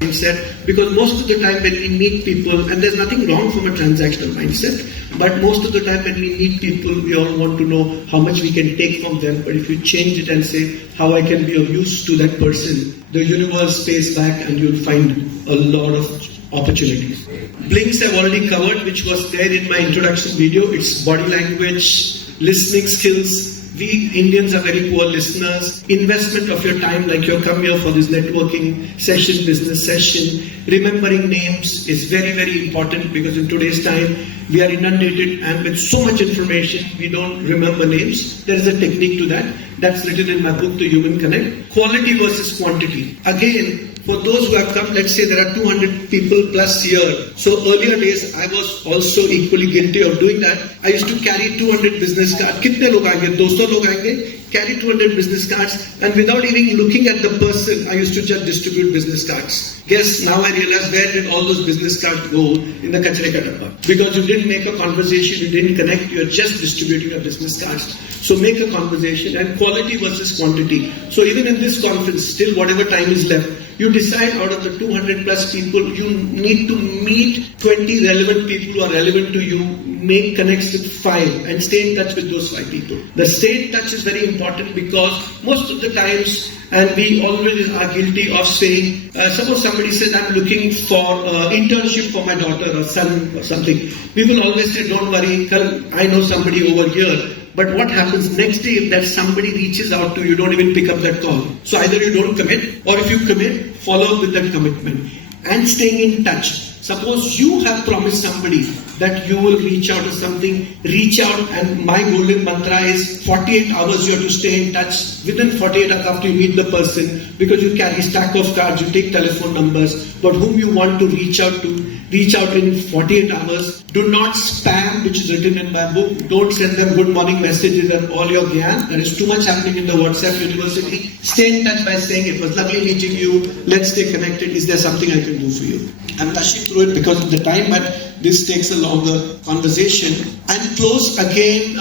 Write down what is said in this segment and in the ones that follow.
mindset, because most of the time when we meet people, and there's nothing wrong from a transactional mindset, but most of the time when we meet people, we all want to know how much we can take from them. But if you change it and say how I can be of use to that person, the universe pays back and you'll find a lot of opportunities. Blinks I've already covered, which was there in my introduction video. It's body language, listening skills. We Indians are very poor listeners. Investment of your time, like you come here for this networking session, business session. Remembering names is very, very important, because in today's time, we are inundated and with so much information, we don't remember names. There is a technique to that. That's written in my book, The Human Connect. Quality versus quantity. Again, for those who have come, let's say there are 200 people plus here. So earlier days, I was also equally guilty of doing that. I used to carry 200 business cards. Kitne log aayenge? 200 log aayenge? Carry 200 business cards, and without even looking at the person, I used to just distribute business cards. Guess now I realize, where did all those business cards go? In the kachre ka dabba. Because you didn't make a conversation, you didn't connect, you're just distributing your business cards. So make a conversation, and quality versus quantity. So even in this conference, still whatever time is left, you decide out of the 200 plus people, you need to meet 20 relevant people who are relevant to you, make connects with 5 and stay in touch with those 5 people. The stay in touch is very important, because most of the times, and we always are guilty of saying, suppose somebody says, I'm looking for internship for my daughter or son or something. We will always say, don't worry, I know somebody over here. But what happens next day if that somebody reaches out to you, you don't even pick up that call. So either you don't commit, or if you commit, follow up with that commitment. And staying in touch. Suppose you have promised somebody that you will reach out to something, reach out, and my golden mantra is 48 hours you have to stay in touch. Within 48 hours after you meet the person, because you carry stack of cards, you take telephone numbers, but whom you want to reach out in 48 hours. Do not spam, which is written in my book. Don't send them good morning messages and all your gyan. There is too much happening in the WhatsApp university. Stay in touch by saying, it was lovely meeting you, let's stay connected, is there something I can do for you? I'm rushing through it because of the time, but this takes a longer conversation. And close again,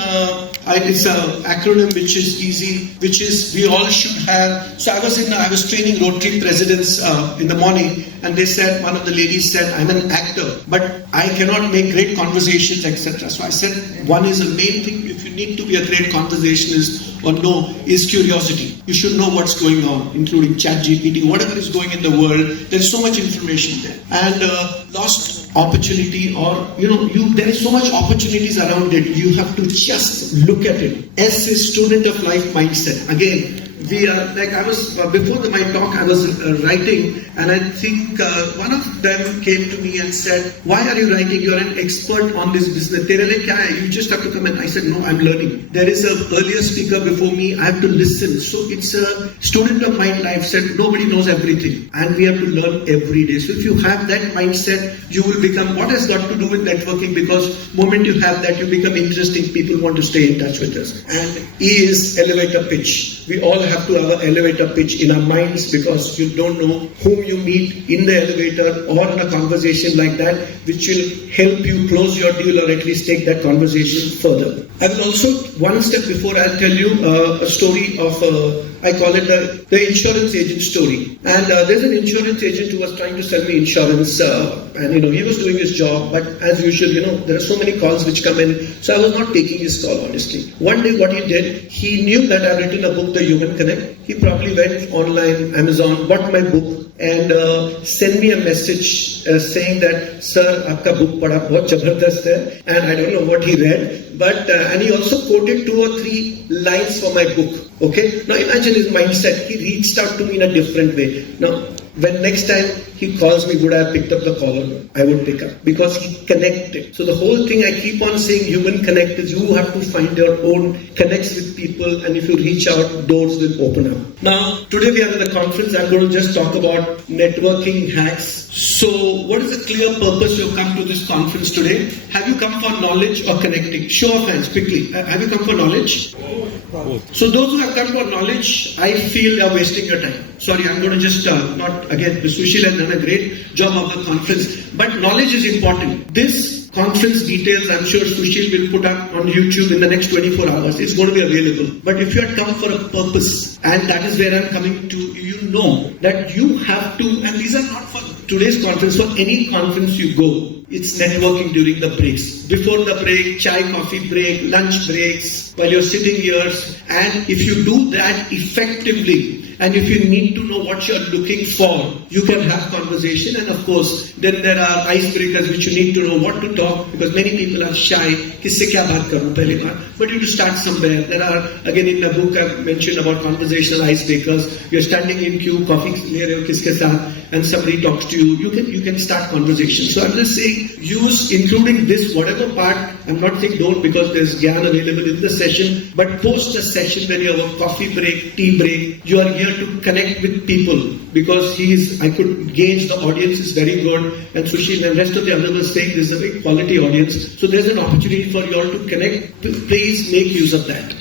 it's an acronym which is easy, which is we all should have. So I was training Rotary presidents in the morning, and they said, one of the ladies said, I'm an actor, but I cannot make great conversations, etc. So I said, one is a main thing, if you need to be a great conversationist or no, is curiosity. You should know what's going on, including ChatGPT, whatever is going in the world. There's so much information there. And lost opportunity, or there is so much opportunities around it. You have to just look at it. S is student of life mindset. Again, we are like before my talk I was writing, and I think one of them came to me and said, why are you writing? You are an expert on this business. Tere liye kya hai? You just have to come in. I said, no, I'm learning. There is an earlier speaker before me. I have to listen. So it's a student of mind life said, nobody knows everything, and we have to learn every day. So if you have that mindset, you will become, what has got to do with networking, because moment you have that, you become interesting. People want to stay in touch with us. And E is elevator pitch. We all have to have an elevator pitch in our minds, because you don't know whom you meet in the elevator or in a conversation like that, which will help you close your deal or at least take that conversation further. I will also, one step before, I'll tell you a story of, I call it the insurance agent story. And there's an insurance agent who was trying to sell me insurance, and he was doing his job, but as usual, there are so many calls which come in, so I was not taking his call, honestly. One day what he did, he knew that I've written a book, The Human Connect. He probably went online, Amazon, bought my book, and sent me a message saying that, sir, aapka book pada bahut jabardast hai. And I don't know what he read, but and he also quoted 2 or 3 lines from my book. Okay, now imagine his mindset. He reached out to me in a different way. Now, when next time he calls me, would I have picked up the call or not? I would pick up, because he connected. So the whole thing, I keep on saying, human connect is you have to find your own connects with people, and if you reach out, doors will open up. Now, today we are at the conference. I'm going to just talk about networking hacks. So what is the clear purpose you have come to this conference today? Have you come for knowledge or connecting? Show of hands, quickly. Have you come for knowledge? So those who have come for knowledge, I feel are wasting your time. Sorry, I'm going to just not, again, Sushil has done a great job of the conference, but knowledge is important. This conference details, I'm sure Sushil will put up on YouTube in the next 24 hours. It's going to be available. But if you had come for a purpose, and that is where I'm coming to, you know that you have to, and these are not for today's conference, for any conference you go, it's networking during the breaks. Before the break, chai, coffee break, lunch breaks, while you're sitting here. And if you do that effectively, and if you need to know what you're looking for, you can have conversation. And of course, then there are icebreakers which you need to know what to talk, because many people are shy. Kisse kya baat karu pehle baar? But you have to start somewhere. There are, again in the book I've mentioned about conversational icebreakers. You're standing in queue, coffee le rahe ho kiske saath, and somebody talks to you. You can start conversation. So I'm just saying, use, including this, whatever part. I'm not saying don't, because there's gyan available in the session, but post a session when you have a coffee break, tea break, you are here to connect with people, because I could gauge the audience is very good, and Sushil and rest of the others were saying this is a very quality audience. So there's an opportunity for you all to connect. Please make use of that.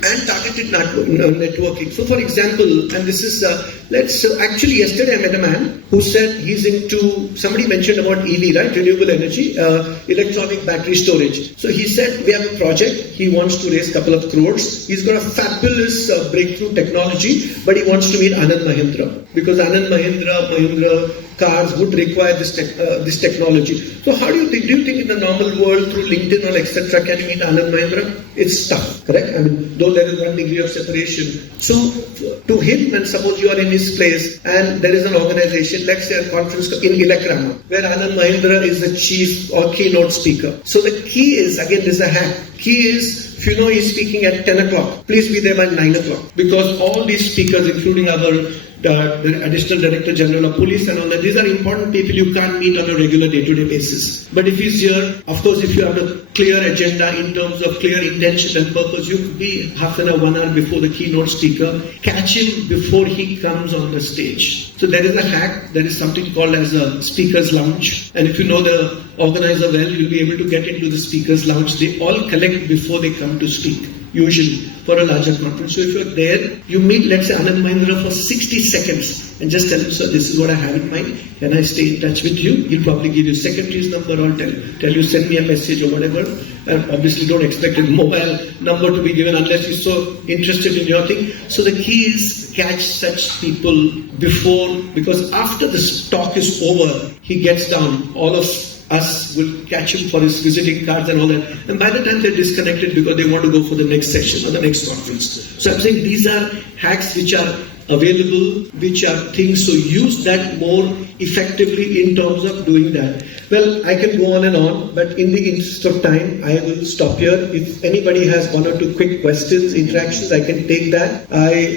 And targeted networking. So, for example, and this is, actually yesterday I met a man who said he's into, somebody mentioned about EV, right? Renewable energy, electronic battery storage. So he said, we have a project, he wants to raise a couple of crores. He's got a fabulous breakthrough technology, but he wants to meet Anand Mahindra, because Anand Mahindra cars would require this technology. So how do you think in the normal world, through LinkedIn or etc., can you meet Anand Mahindra? It's tough, correct? I mean, though there is 1 degree of separation. So to him, and suppose you are in his place and there is an organization, let's say a conference in Ilakrama, where Anand Mahindra is the chief or keynote speaker. So the key is, again, there's a hack. Key is, if you know he's speaking at 10 o'clock, please be there by 9 o'clock. Because all these speakers, including our the additional director general of police and all that, these are important people you can't meet on a regular day-to-day basis. But if he's here, of course, if you have a clear agenda in terms of clear intention and purpose, you could be half an hour, 1 hour before the keynote speaker. Catch him before he comes on the stage. So there is a hack. There is something called as a speaker's lounge. And if you know the organizer well, you'll be able to get into the speaker's lounge. They all collect before they come to speak, usually for a larger conference. So if you're there, you meet, let's say, Anand Mahindra for 60 seconds and just tell him, sir, this is what I have in mind. Can I stay in touch with you? He'll probably give you secretary's number or tell you send me a message or whatever. And obviously don't expect a mobile number to be given unless he's so interested in your thing. So the key is catch such people before, because after this talk is over, he gets down. All of us will catch him for his visiting cards and all that. And by the time they're disconnected because they want to go for the next session or the next conference. So I'm saying these are hacks which are available, which are things. So use that more effectively in terms of doing that. Well, I can go on and on, but in the interest of time, I will stop here. If anybody has 1 or 2 quick questions, interactions, I can take that.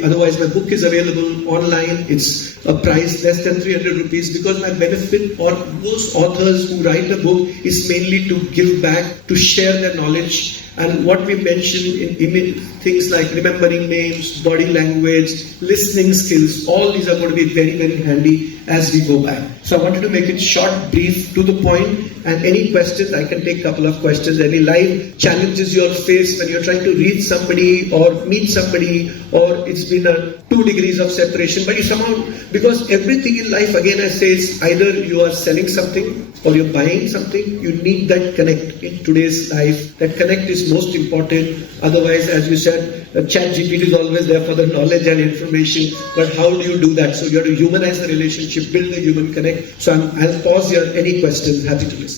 Otherwise, my book is available online. It's a price less than 300 rupees, because my benefit for most authors who write a book is mainly to give back, to share their knowledge. And what we mentioned in things like remembering names, body language, listening skills, all these are going to be very, very handy as we go back. So I wanted to make it short, brief, to the point. And any questions, I can take a couple of questions. Any live challenges you all face when you're trying to reach somebody or meet somebody, or it's been 2 degrees of separation, but you somehow, because everything in life, again I say, is either you are selling something or you're buying something. You need that connect in today's life. That connect is most important. Otherwise, as you said, ChatGPT is always there for the knowledge and information, but how do you do that? So you have to humanize the relationship, build the human connect. So I'll pause here. Any questions? Happy to listen.